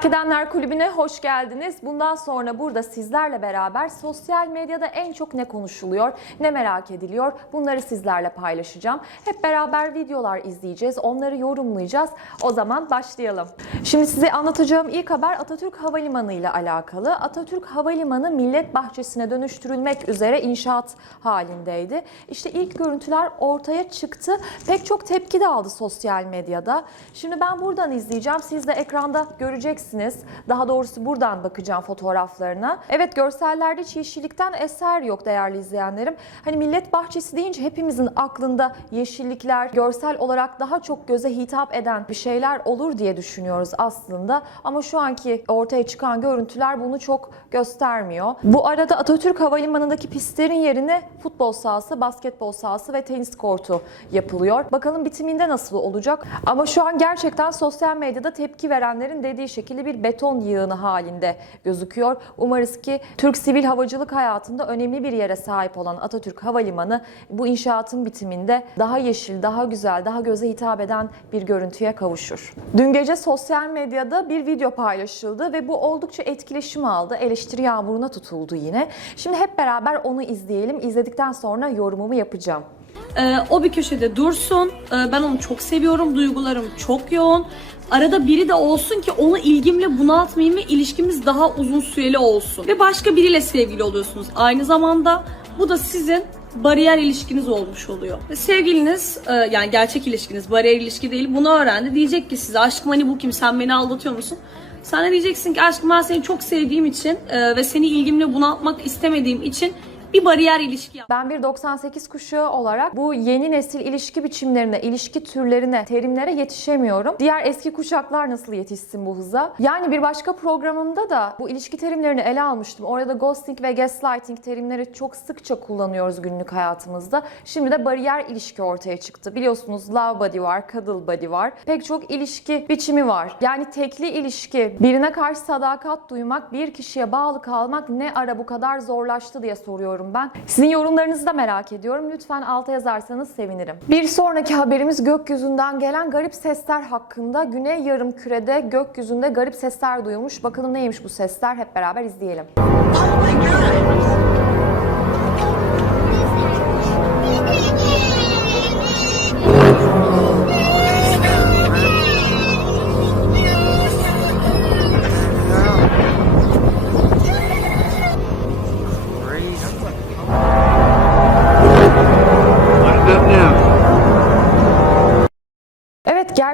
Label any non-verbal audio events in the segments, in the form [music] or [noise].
Merak Edenler Kulübü'ne hoş geldiniz. Bundan sonra burada sizlerle beraber sosyal medyada en çok ne konuşuluyor, ne merak ediliyor bunları sizlerle paylaşacağım. Hep beraber videolar izleyeceğiz, onları yorumlayacağız. O zaman başlayalım. Şimdi size anlatacağım ilk haber Atatürk Havalimanı ile alakalı. Atatürk Havalimanı Millet Bahçesi'ne dönüştürülmek üzere inşaat halindeydi. İşte ilk görüntüler ortaya çıktı. Pek çok tepki de aldı sosyal medyada. Şimdi ben buradan izleyeceğim. Siz de ekranda göreceksiniz. Daha doğrusu buradan bakacağım fotoğraflarına. Evet görsellerde hiç eser yok değerli izleyenlerim. Hani Millet Bahçesi deyince hepimizin aklında yeşillikler, görsel olarak daha çok göze hitap eden bir şeyler olur diye düşünüyoruz aslında. Ama şu anki ortaya çıkan görüntüler bunu çok göstermiyor. Bu arada Atatürk Havalimanı'ndaki pistlerin yerine futbol sahası, basketbol sahası ve tenis kortu yapılıyor. Bakalım bitiminde nasıl olacak? Ama şu an gerçekten sosyal medyada tepki verenlerin dediği şekilde bir beton yığını halinde gözüküyor. Umarız ki Türk sivil havacılık hayatında önemli bir yere sahip olan Atatürk Havalimanı bu inşaatın bitiminde daha yeşil, daha güzel, daha göze hitap eden bir görüntüye kavuşur. Dün gece sosyal medyada bir video paylaşıldı ve bu oldukça etkileşim aldı. Eleştiri yağmuruna tutuldu yine. Şimdi hep beraber onu izleyelim. İzledikten sonra yorumumu yapacağım. Ee, o bir köşede dursun. Ee, ben onu çok seviyorum. Duygularım çok yoğun. Arada biri de olsun ki onu ilgimle bunaltmayayım ve ilişkimiz daha uzun süreli olsun. Ve başka biriyle sevgili oluyorsunuz. Aynı zamanda bu da sizin bariyer ilişkiniz olmuş oluyor. Sevgiliniz e, yani gerçek ilişkiniz bariyer ilişki değil bunu öğrendi. Diyecek ki size aşkım hani bu kim sen beni aldatıyor musun? Sen de diyeceksin ki aşkım ben seni çok sevdiğim için e, ve seni ilgimle bunaltmak istemediğim için bir bariyer ilişki yap. Ben bir 98 kuşağı olarak bu yeni nesil ilişki biçimlerine, ilişki türlerine, terimlere yetişemiyorum. Diğer eski kuşaklar nasıl yetişsin bu hıza? Yani bir başka programımda da bu ilişki terimlerini ele almıştım. Orada ghosting ve gaslighting terimleri çok sıkça kullanıyoruz günlük hayatımızda. Şimdi de bariyer ilişki ortaya çıktı. Biliyorsunuz love body var, cuddle body var. Pek çok ilişki biçimi var. Yani tekli ilişki, birine karşı sadakat duymak, bir kişiye bağlı kalmak ne ara bu kadar zorlaştı diye soruyorum ben. Sizin yorumlarınızı da merak ediyorum. Lütfen alta yazarsanız sevinirim. Bir sonraki haberimiz gökyüzünden gelen garip sesler hakkında. Güney yarım kürede gökyüzünde garip sesler duyulmuş. Bakalım neymiş bu sesler? Hep beraber izleyelim. Evet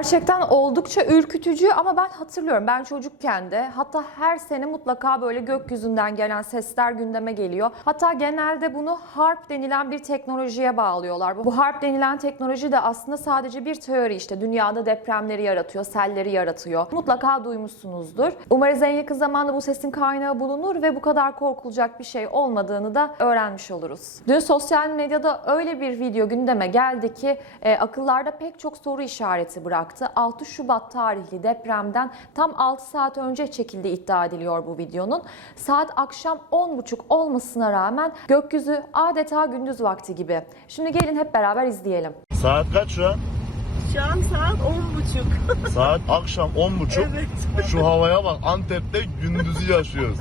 gerçekten oldukça ürkütücü ama ben hatırlıyorum. Ben çocukken de hatta her sene mutlaka böyle gökyüzünden gelen sesler gündeme geliyor. Hatta genelde bunu harp denilen bir teknolojiye bağlıyorlar. Bu harp denilen teknoloji de aslında sadece bir teori işte. Dünyada depremleri yaratıyor, selleri yaratıyor. Mutlaka duymuşsunuzdur. Umarız en yakın zamanda bu sesin kaynağı bulunur ve bu kadar korkulacak bir şey olmadığını da öğrenmiş oluruz. Dün sosyal medyada öyle bir video gündeme geldi ki e, akıllarda pek çok soru işareti bıraktı. 6 Şubat tarihli depremden tam 6 saat önce çekildiği iddia ediliyor bu videonun. Saat akşam 10.30 olmasına rağmen gökyüzü adeta gündüz vakti gibi. Şimdi gelin hep beraber izleyelim. Saat kaç şu an? Şu an saat on buçuk. [laughs] Saat akşam 10.30. Evet. Şu havaya bak Antep'te gündüzü yaşıyoruz.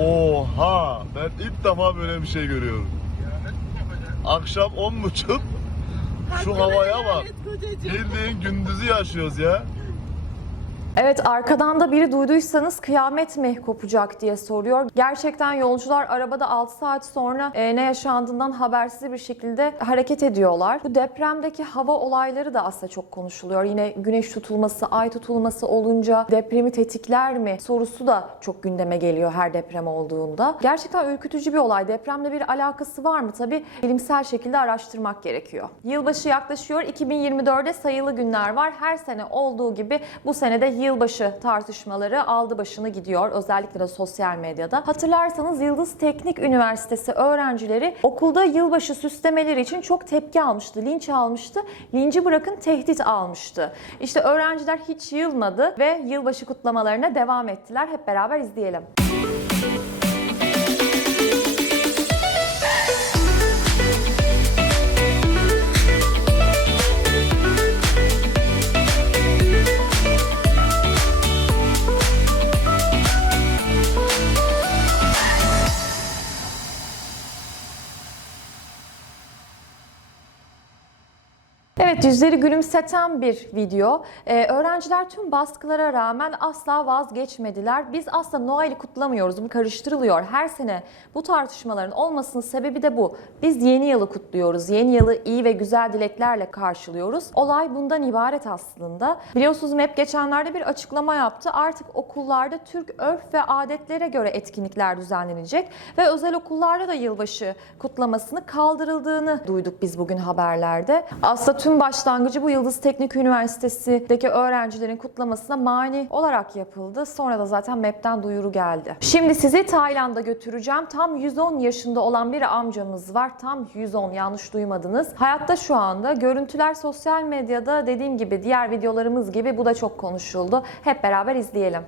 Oha! Ben ilk defa böyle bir şey görüyorum. Akşam 10.30 şu havaya bak. Bildiğin gündüzü yaşıyoruz ya. Evet arkadan da biri duyduysanız kıyamet mi kopacak diye soruyor. Gerçekten yolcular arabada 6 saat sonra e, ne yaşandığından habersiz bir şekilde hareket ediyorlar. Bu depremdeki hava olayları da aslında çok konuşuluyor. Yine güneş tutulması, ay tutulması olunca depremi tetikler mi sorusu da çok gündeme geliyor her deprem olduğunda. Gerçekten ürkütücü bir olay. Depremle bir alakası var mı? Tabii bilimsel şekilde araştırmak gerekiyor. Yılbaşı yaklaşıyor. 2024'de sayılı günler var. Her sene olduğu gibi bu sene de yılbaşı tartışmaları aldı başını gidiyor. Özellikle de sosyal medyada. Hatırlarsanız Yıldız Teknik Üniversitesi öğrencileri okulda yılbaşı süslemeleri için çok tepki almıştı. Linç almıştı. Linci bırakın tehdit almıştı. İşte öğrenciler hiç yılmadı ve yılbaşı kutlamalarına devam ettiler. Hep beraber izleyelim. Evet yüzleri gülümseten bir video. Ee, öğrenciler tüm baskılara rağmen asla vazgeçmediler. Biz aslında Noel'i kutlamıyoruz. Bu karıştırılıyor. Her sene bu tartışmaların olmasının sebebi de bu. Biz yeni yılı kutluyoruz. Yeni yılı iyi ve güzel dileklerle karşılıyoruz. Olay bundan ibaret aslında. Biliyorsunuz MEP geçenlerde bir açıklama yaptı. Artık okullarda Türk örf ve adetlere göre etkinlikler düzenlenecek ve özel okullarda da yılbaşı kutlamasını kaldırıldığını duyduk biz bugün haberlerde. Aslında tüm başlangıcı bu Yıldız Teknik Üniversitesi'deki öğrencilerin kutlamasına mani olarak yapıldı. Sonra da zaten MEP'ten duyuru geldi. Şimdi sizi Tayland'a götüreceğim. Tam 110 yaşında olan bir amcamız var. Tam 110 yanlış duymadınız. Hayatta şu anda. Görüntüler sosyal medyada dediğim gibi diğer videolarımız gibi bu da çok konuşuldu. Hep beraber izleyelim.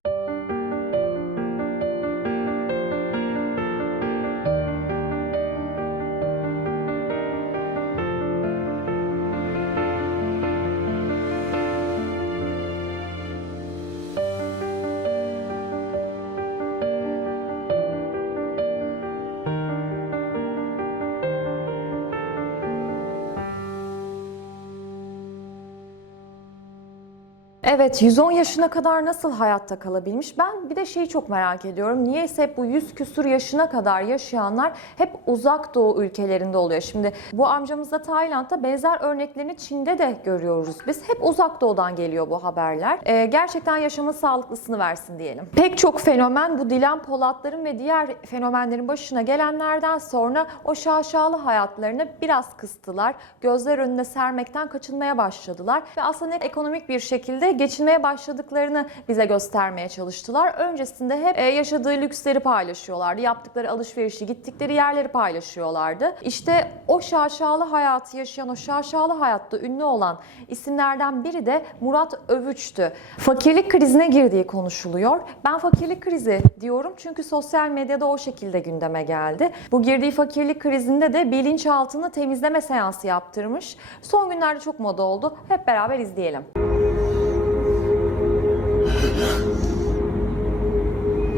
Evet 110 yaşına kadar nasıl hayatta kalabilmiş? Ben bir de şeyi çok merak ediyorum. Niyeyse hep bu 100 küsur yaşına kadar yaşayanlar hep uzak doğu ülkelerinde oluyor. Şimdi bu amcamız da Tayland'da benzer örneklerini Çin'de de görüyoruz. Biz hep uzak doğudan geliyor bu haberler. Ee, gerçekten yaşamın sağlıklısını versin diyelim. Pek çok fenomen bu Dilan Polatların ve diğer fenomenlerin başına gelenlerden sonra o şaşalı hayatlarını biraz kıstılar. Gözler önüne sermekten kaçınmaya başladılar ve aslında ekonomik bir şekilde geçinmeye başladıklarını bize göstermeye çalıştılar. Öncesinde hep e, yaşadığı lüksleri paylaşıyorlardı. Yaptıkları alışverişi, gittikleri yerleri paylaşıyorlardı. İşte o şaşalı hayatı yaşayan, o şaşalı hayatta ünlü olan isimlerden biri de Murat Övüç'tü. Fakirlik krizine girdiği konuşuluyor. Ben fakirlik krizi diyorum çünkü sosyal medyada o şekilde gündeme geldi. Bu girdiği fakirlik krizinde de bilinçaltını temizleme seansı yaptırmış. Son günlerde çok moda oldu. Hep beraber izleyelim.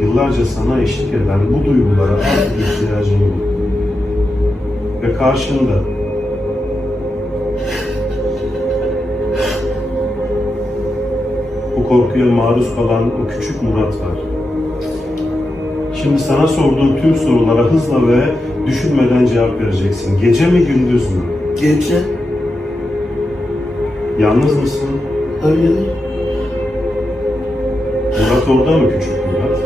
Yıllarca sana eşlik eden bu duygulara artık ihtiyacın yok. Ve karşında bu korkuya maruz kalan o küçük Murat var. Şimdi sana sorduğum tüm sorulara hızla ve düşünmeden cevap vereceksin. Gece mi gündüz mü? Gece Yalnız mısın? hayır Murat orada mı küçük Murat?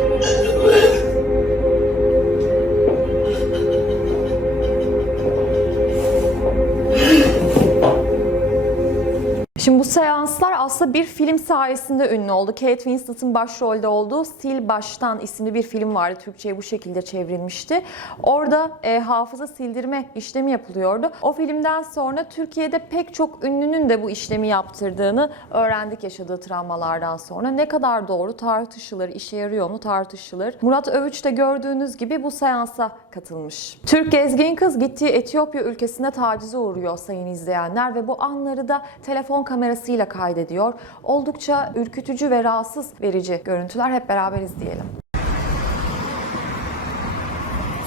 Şimdi bu seanslar aslında bir film sayesinde ünlü oldu. Kate Winslet'ın başrolde olduğu Sil Baştan isimli bir film vardı. Türkçe'ye bu şekilde çevrilmişti. Orada e, hafıza sildirme işlemi yapılıyordu. O filmden sonra Türkiye'de pek çok ünlünün de bu işlemi yaptırdığını öğrendik yaşadığı travmalardan sonra. Ne kadar doğru tartışılır, işe yarıyor mu tartışılır. Murat Övüç de gördüğünüz gibi bu seansa katılmış. Türk gezgin kız gittiği Etiyopya ülkesinde tacize uğruyor sayın izleyenler ve bu anları da telefon kamerasıyla kaydediyor. Oldukça ürkütücü ve rahatsız verici görüntüler hep beraber izleyelim.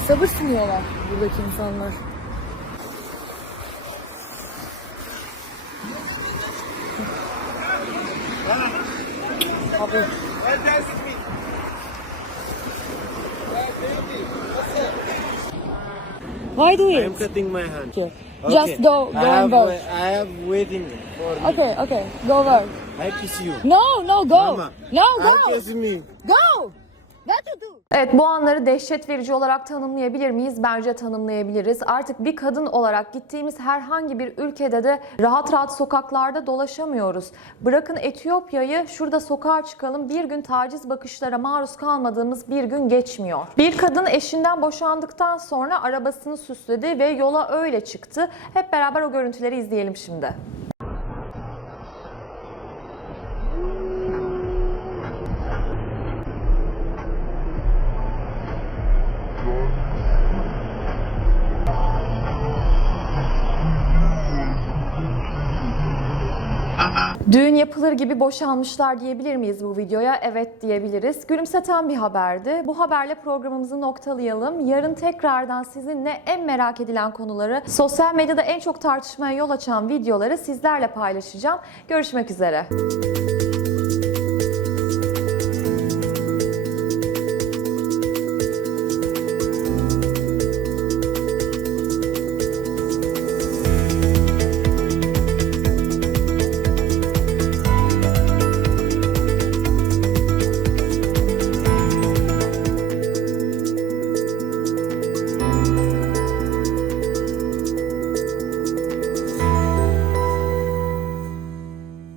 Sabır sunuyorlar buradaki insanlar. Abi. Why do I it? am cutting my hand. Okay. Okay. Just go, go I and go. I have waiting for me. Okay, okay, go work. I kiss you. No, no, go. Mama. No, I go. kiss me. Go. What to do? Evet bu anları dehşet verici olarak tanımlayabilir miyiz? Bence tanımlayabiliriz. Artık bir kadın olarak gittiğimiz herhangi bir ülkede de rahat rahat sokaklarda dolaşamıyoruz. Bırakın Etiyopya'yı şurada sokağa çıkalım bir gün taciz bakışlara maruz kalmadığımız bir gün geçmiyor. Bir kadın eşinden boşandıktan sonra arabasını süsledi ve yola öyle çıktı. Hep beraber o görüntüleri izleyelim şimdi. Düğün yapılır gibi boşanmışlar diyebilir miyiz bu videoya? Evet diyebiliriz. Gülümseten bir haberdi. Bu haberle programımızı noktalayalım. Yarın tekrardan sizinle en merak edilen konuları, sosyal medyada en çok tartışmaya yol açan videoları sizlerle paylaşacağım. Görüşmek üzere.